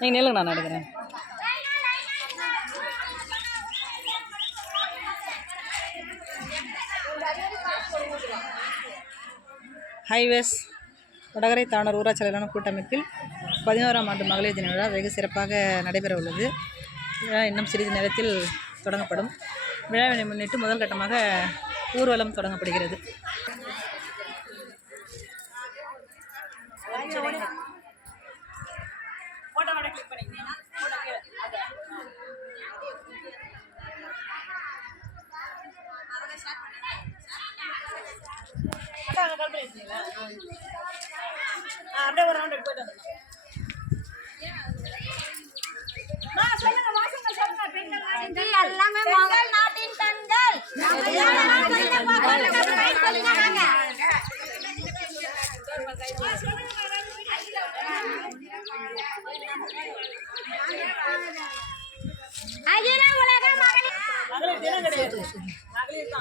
நீங்கள் நில்லுங்க நான் எடுக்கிறேன் ஹைவேஸ் வடகரை தானூர் ஊராட்சி அளவிலான கூட்டமைப்பில் பதினோராம் ஆண்டு மகளிர் தின விழா வெகு சிறப்பாக நடைபெற உள்ளது. விழா இன்னும் சிறிது நேரத்தில் தொடங்கப்படும். விழாவினை முன்னிட்டு முதல் கட்டமாக ஊர்வலம் தொடங்கப்படுகிறது. அப்படியே ஒரு ரவுண்ட் போயிட்டு வந்துடலாம் எல்லாமே மகள் நாட்டின் பெண்கள்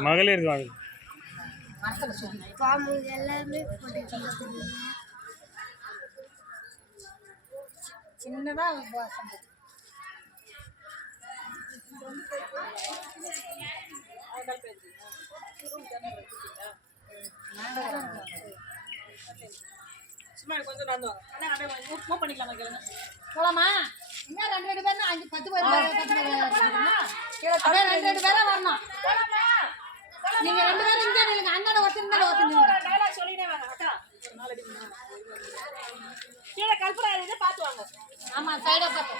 மகளிர் மகளிர் தினம் கிடையாது மகளிர் தான். மகளிர் வாங்க எல்லாமே சின்னதா உபவாசம் சும்மா கொஞ்சம் நடந்து வாங்க அண்ணா அப்படியே மூவ் மூவ் பண்ணிக்கலாமா கேளுங்க. போலாமா? இன்னும் ரெண்டு ரெண்டு பேரும் அஞ்சு பத்து பேர் பத்து பேர் ரெண்டு ரெண்டு பேரா வரணும். நீங்க ரெண்டு பேரும் இங்கே நில்லுங்க. ஒருத்தர் இருந்தாலும் ஒருத்தர் டயலாக் சொல்லினே வாங்க அக்கா. கீழே இதை பார்த்து வாங்க. ஆமா சைடா பார்த்து.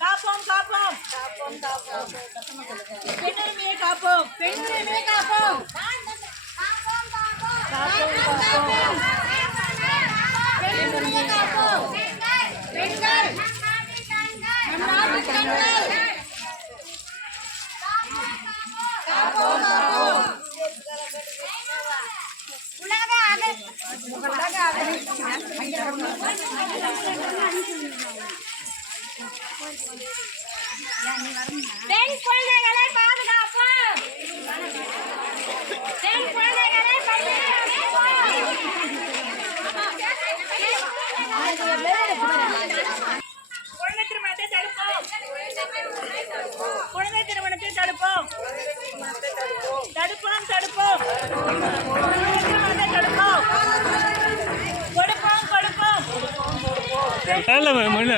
காப்போம் காப்போம். காப்போம் காப்போம். பெண்ணுரிமையை காப்போம். பெண்ணுரிமையை காப்போம். காப்போம் காப்போம். பெண்ணுரிமையை காப்போம் பெண்கள் நம் நாட்டு பெண்கள் காப்போம் காப்போம் உலக அகல் உலக அகல் பெண் குழந்தைகளை ચાલો મને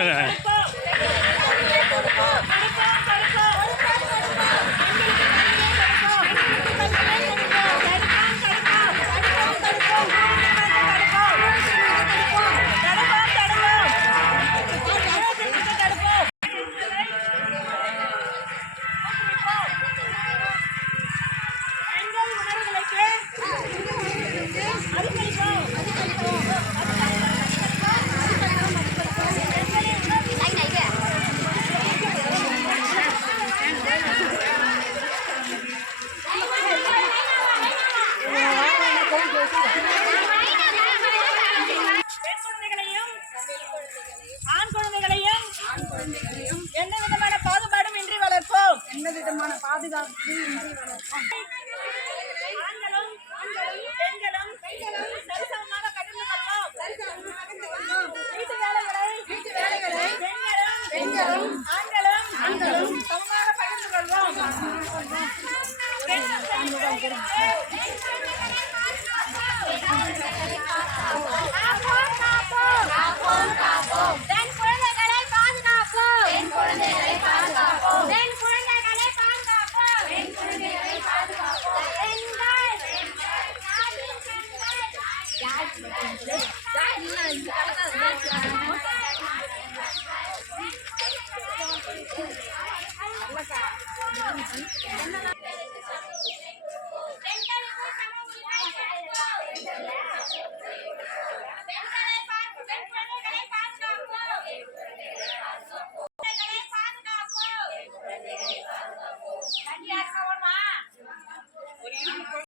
ஆண் குழந்தைகளையும் எந்த விதமான பாதுபாடும் இன்றி வளர்ப்போம்? எந்த விதமான பாதுகாப்பு இன்றி வளர்ப்போம்?